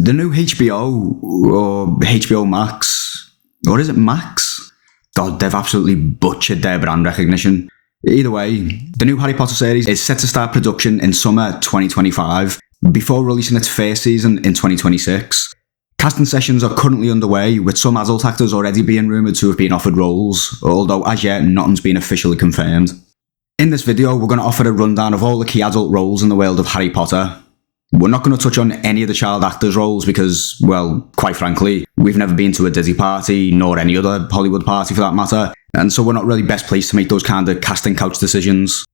The new HBO or HBO Max, or is it Max? God, they've absolutely butchered their brand recognition. Either way, the new Harry Potter series is set to start production in summer 2025, before releasing its first season in 2026. Casting sessions are currently underway, with some adult actors already being rumoured to have been offered roles, although as yet nothing's been officially confirmed. In this video, we're going to offer a rundown of all the key adult roles in the world of Harry Potter. We're not going to touch on any of the child actors' roles because, well, quite frankly, we've never been to a Disney party, nor any other Hollywood party for that matter, and so we're not really best placed to make those kind of casting couch decisions.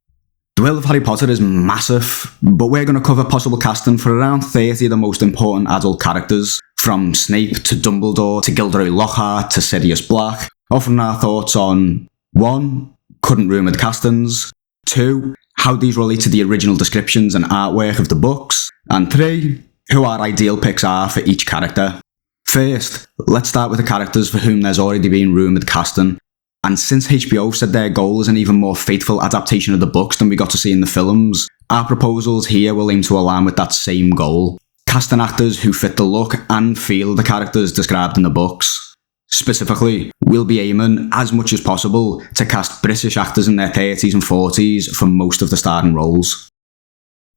The world of Harry Potter is massive, but we're going to cover possible casting for around 30 of the most important adult characters, from Snape to Dumbledore to Gilderoy Lockhart to Sirius Black, offering our thoughts on 1. Current rumoured castings, 2. How these relate to the original descriptions and artwork of the books, and 3. Who our ideal picks are for each character. First, let's start with the characters for whom there's already been rumoured casting, and since HBO said their goal is an even more faithful adaptation of the books than we got to see in the films, our proposals here will aim to align with that same goal, casting actors who fit the look and feel of the characters described in the books. Specifically, we'll be aiming, as much as possible, to cast British actors in their 30s and 40s for most of the starting roles.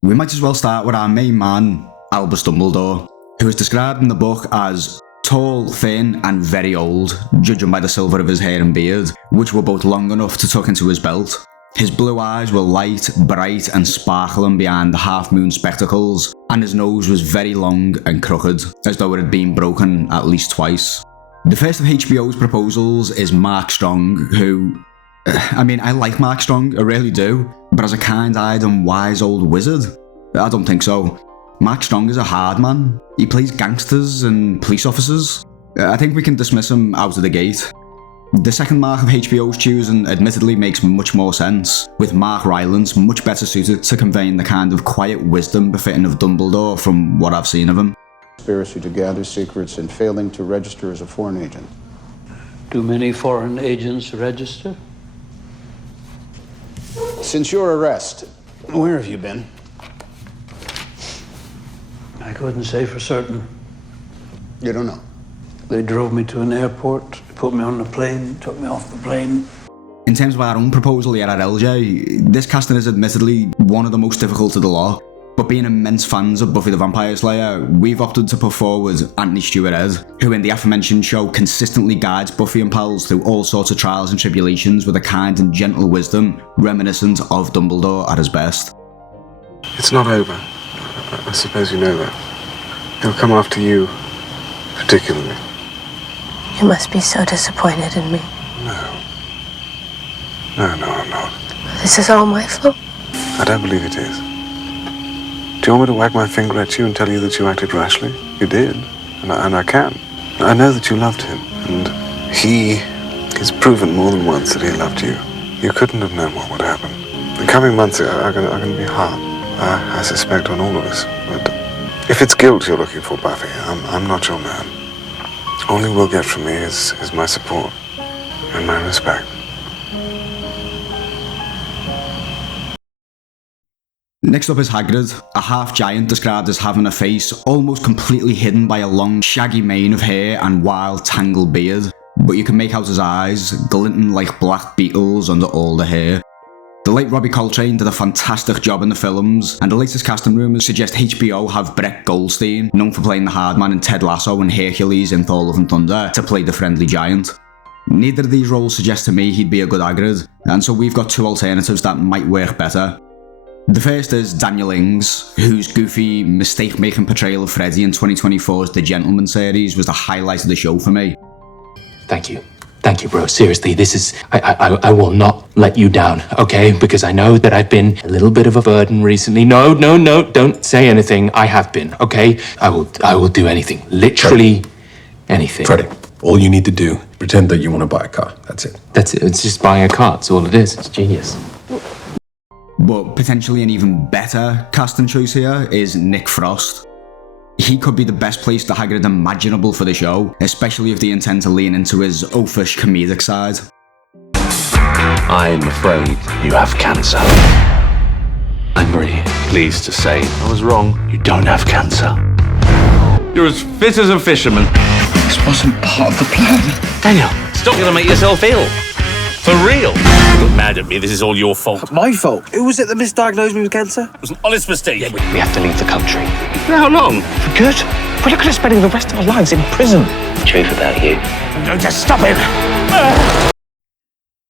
We might as well start with our main man, Albus Dumbledore, who is described in the book as tall, thin, and very old, judging by the silver of his hair and beard, which were both long enough to tuck into his belt. His blue eyes were light, bright, and sparkling behind the half-moon spectacles, and his nose was very long and crooked, as though it had been broken at least twice. The first of HBO's proposals is Mark Strong, who... I like Mark Strong, I really do, but as a kind-eyed and wise old wizard? I don't think so. Mark Strong is a hard man. He plays gangsters and police officers. I think we can dismiss him out of the gate. The second Mark of HBO's choosing admittedly makes much more sense, with Mark Rylance much better suited to conveying the kind of quiet wisdom befitting of Dumbledore from what I've seen of him. Conspiracy to gather secrets and failing to register as a foreign agent. Do many foreign agents register? Since your arrest, where have you been? I couldn't say for certain. You don't know? They drove me to an airport, put me on the plane, took me off the plane. In terms of our own proposal here at LJ, this casting is admittedly one of the most difficult of the lot, but being immense fans of Buffy the Vampire Slayer, we've opted to put forward Anthony Stewart-Head, who in the aforementioned show consistently guides Buffy and pals through all sorts of trials and tribulations with a kind and gentle wisdom reminiscent of Dumbledore at his best. It's not over. I suppose you know that. He'll come after you, particularly. You must be so disappointed in me. No, I'm not. This is all my fault. I don't believe it is. Do you want me to wag my finger at you and tell you that you acted rashly? You did, and I can. I know that you loved him, and he's proven more than once that he loved you. You couldn't have known what would happen. The coming months are going to be hard, I suspect, on all of us. But if it's guilt you're looking for, Buffy, I'm not your man. All you will get from me is my support and my respect. Next up is Hagrid, a half-giant described as having a face almost completely hidden by a long, shaggy mane of hair and wild, tangled beard, but you can make out his eyes, glinting like black beetles under all the hair. The late Robbie Coltrane did a fantastic job in the films, and the latest casting rumours suggest HBO have Brett Goldstein, known for playing the hard man in Ted Lasso and Hercules in Thor: Love and Thunder, to play the friendly giant. Neither of these roles suggest to me he'd be a good Hagrid, and so we've got two alternatives that might work better. The first is Daniel Ings, whose goofy, mistake-making portrayal of Freddy in 2024's The Gentleman series was the highlight of the show for me. Thank you, bro. Seriously, this is... I will not let you down, okay? Because I know that I've been a little bit of a burden recently. No, don't say anything. I have been, okay? I will do anything. Literally anything. Freddie, all you need to do, pretend that you want to buy a car. That's it. That's it. It's just buying a car. That's all it is. It's genius. But potentially an even better casting choice here is Nick Frost. He could be the best placed Hagrid imaginable for the show, especially if they intend to lean into his oafish comedic side. I'm afraid you have cancer. I'm very pleased to say I was wrong. You don't have cancer. You're as fit as a fisherman. This wasn't part of the plan. Daniel, stop going to make yourself ill. For real. You're mad at me. This is all your fault. My fault. Who was it that misdiagnosed me with cancer? It was an honest mistake. We have to leave the country. For how long? For good. We're looking at spending the rest of our lives in prison. Truth about you. No, just stop him.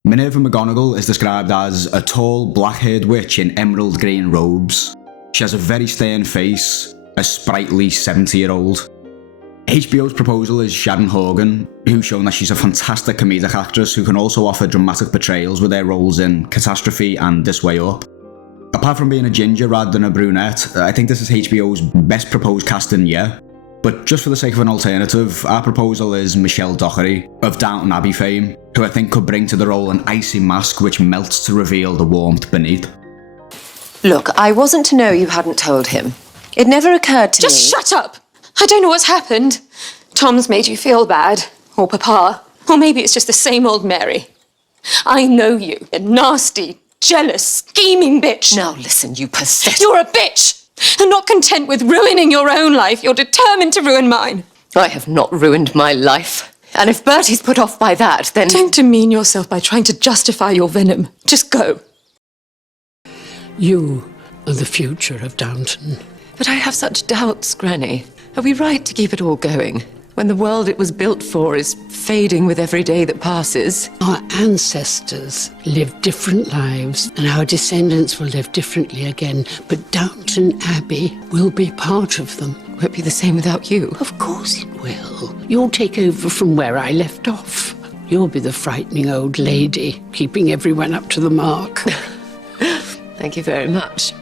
Minerva McGonagall is described as a tall, black-haired witch in emerald green robes. She has a very stern face, a sprightly 70-year-old. HBO's proposal is Sharon Horgan, who's shown that she's a fantastic comedic actress who can also offer dramatic portrayals with their roles in Catastrophe and This Way Up. Apart from being a ginger rather than a brunette, I think this is HBO's best proposed casting yet. But just for the sake of an alternative, our proposal is Michelle Dockery, of Downton Abbey fame, who I think could bring to the role an icy mask which melts to reveal the warmth beneath. Look, I wasn't to know you hadn't told him. It never occurred to me... Just shut up! I don't know what's happened. Tom's made you feel bad. Or Papa. Or maybe it's just the same old Mary. I know you. A nasty, jealous, scheming bitch. Now listen, you pathetic... You're a bitch! And not content with ruining your own life, you're determined to ruin mine. I have not ruined my life. And if Bertie's put off by that, then... Don't demean yourself by trying to justify your venom. Just go. You are the future of Downton. But I have such doubts, Granny. Are we right to keep it all going, when the world it was built for is fading with every day that passes? Our ancestors lived different lives, and our descendants will live differently again, but Downton Abbey will be part of them. Won't be the same without you. Of course it will. You'll take over from where I left off. You'll be the frightening old lady, keeping everyone up to the mark. Thank you very much.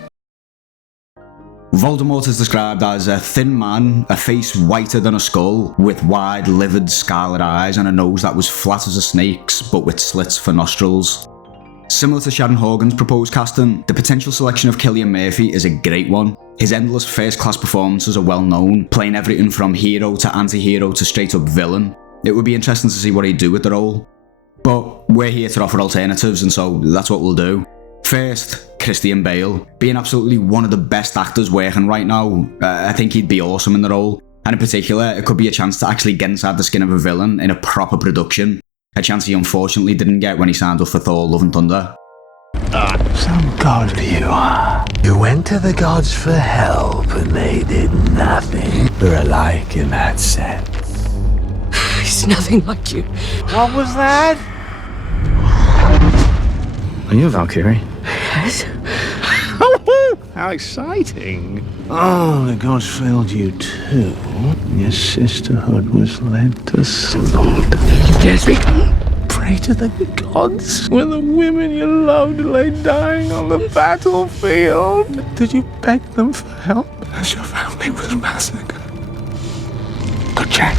Voldemort is described as a thin man, a face whiter than a skull, with wide, livid, scarlet eyes and a nose that was flat as a snake's, but with slits for nostrils. Similar to Sharon Horgan's proposed casting, the potential selection of Cillian Murphy is a great one. His endless first-class performances are well known, playing everything from hero to anti-hero to straight-up villain. It would be interesting to see what he'd do with the role. But we're here to offer alternatives, and so that's what we'll do. First, Christian Bale. Being absolutely one of the best actors working right now, I think he'd be awesome in the role. And in particular, it could be a chance to actually get inside the skin of a villain in a proper production. A chance he unfortunately didn't get when he signed up for Thor: Love and Thunder. Some god you are. You went to the gods for help and they did nothing. We're alike in that sense. He's nothing like you. What was that? Are you a Valkyrie? Yes. How exciting! Oh, the gods failed you too. Your sisterhood was led to slaughter. Yes, we Pray to the gods when the women you loved lay dying on the battlefield. Did you beg them for help as your family was massacred? Good chat.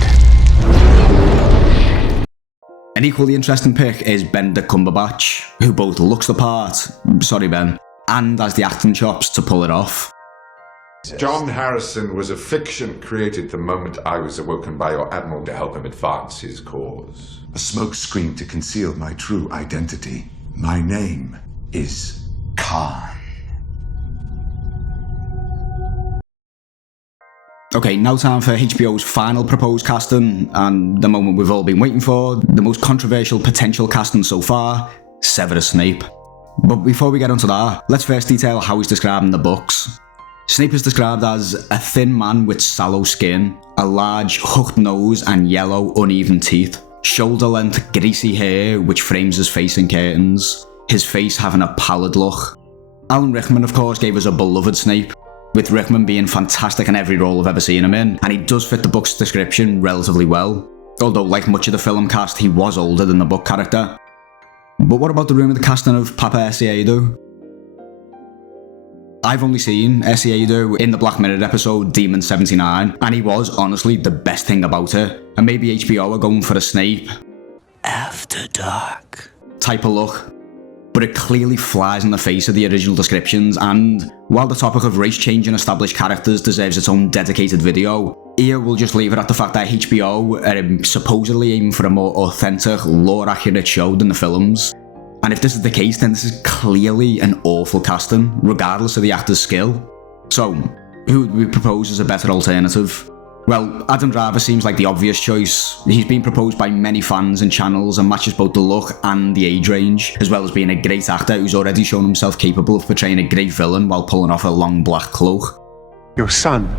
An equally interesting pick is Benedict Cumberbatch, who both looks the part, sorry Ben, and has the acting chops to pull it off. John Harrison was a fiction created the moment I was awoken by your admiral to help him advance his cause. A smokescreen to conceal my true identity. My name is Khan. Okay, now time for HBO's final proposed casting, and the moment we've all been waiting for, the most controversial potential casting so far, Severus Snape. But before we get onto that, let's first detail how he's described in the books. Snape is described as a thin man with sallow skin, a large hooked nose and yellow uneven teeth, shoulder-length greasy hair which frames his face in curtains, his face having a pallid look. Alan Rickman of course gave us a beloved Snape, with Rickman being fantastic in every role I've ever seen him in, and he does fit the book's description relatively well, although like much of the film cast he was older than the book character. But what about the rumoured casting of Papa Essiedu? I've only seen Essiedu in the Black Mirror episode Demon 79, and he was honestly the best thing about it, and maybe HBO are going for a Snape After dark type of look. But it clearly flies in the face of the original descriptions, and while the topic of race-changing established characters deserves its own dedicated video, here we'll just leave it at the fact that HBO are supposedly aiming for a more authentic, lore-accurate show than the films. And if this is the case, then this is clearly an awful casting, regardless of the actor's skill. So, who would we propose as a better alternative? Well, Adam Driver seems like the obvious choice. He's been proposed by many fans and channels and matches both the look and the age range, as well as being a great actor who's already shown himself capable of portraying a great villain while pulling off a long black cloak. Your son,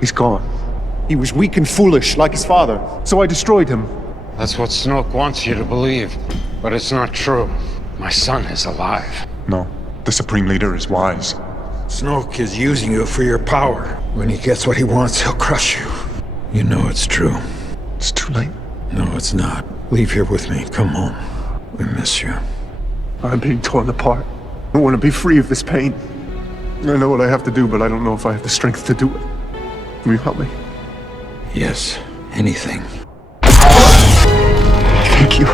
he's gone. He was weak and foolish like his father, so I destroyed him. That's what Snoke wants you to believe, but it's not true. My son is alive. No, the Supreme Leader is wise. Snoke is using you for your power. When he gets what he wants, he'll crush you. You know it's true. It's too late. No, it's not. Leave here with me. Come home. We miss you. I'm being torn apart. I want to be free of this pain. I know what I have to do, but I don't know if I have the strength to do it. Will you help me? Yes, anything. Thank you.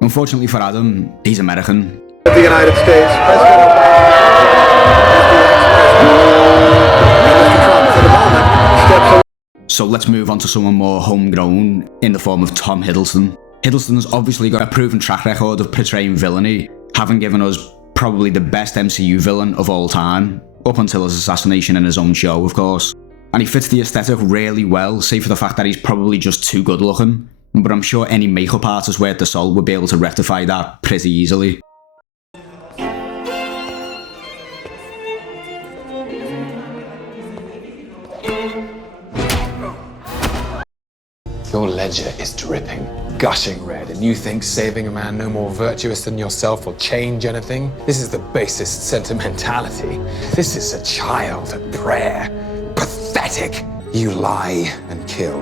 Unfortunately for Adam, he's American. The United States President. So let's move on to someone more homegrown in the form of Tom Hiddleston. Hiddleston's obviously got a proven track record of portraying villainy, having given us probably the best MCU villain of all time, up until his assassination in his own show, of course. And he fits the aesthetic really well, save for the fact that he's probably just too good looking. But I'm sure any makeup artist worth the salt would be able to rectify that pretty easily. Your ledger is dripping, gushing red, and you think saving a man no more virtuous than yourself will change anything? This is the basest sentimentality. This is a child at prayer. Pathetic! You lie and kill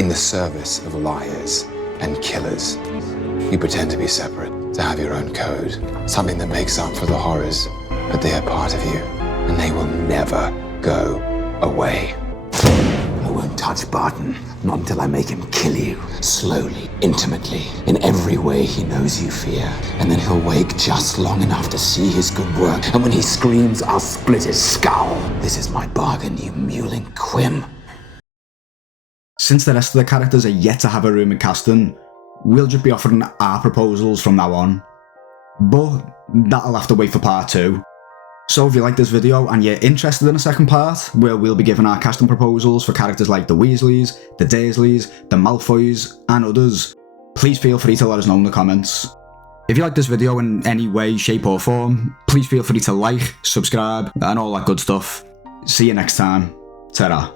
in the service of liars and killers. You pretend to be separate, to have your own code, something that makes up for the horrors, but they are part of you, and they will never go away. I won't touch Barton, not until I make him kill you, slowly, intimately, in every way he knows you fear. And then he'll wake just long enough to see his good work, and when he screams, I'll split his skull. This is my bargain, you mewling quim. Since the rest of the characters are yet to have a rumoured casting, we'll just be offering our proposals from now on. But that'll have to wait for part 2. So if you like this video and you're interested in a second part, where we'll be giving our casting proposals for characters like the Weasleys, the Dursleys, the Malfoys, and others, please feel free to let us know in the comments. If you like this video in any way, shape or form, please feel free to like, subscribe, and all that good stuff. See you next time. Ta-ra.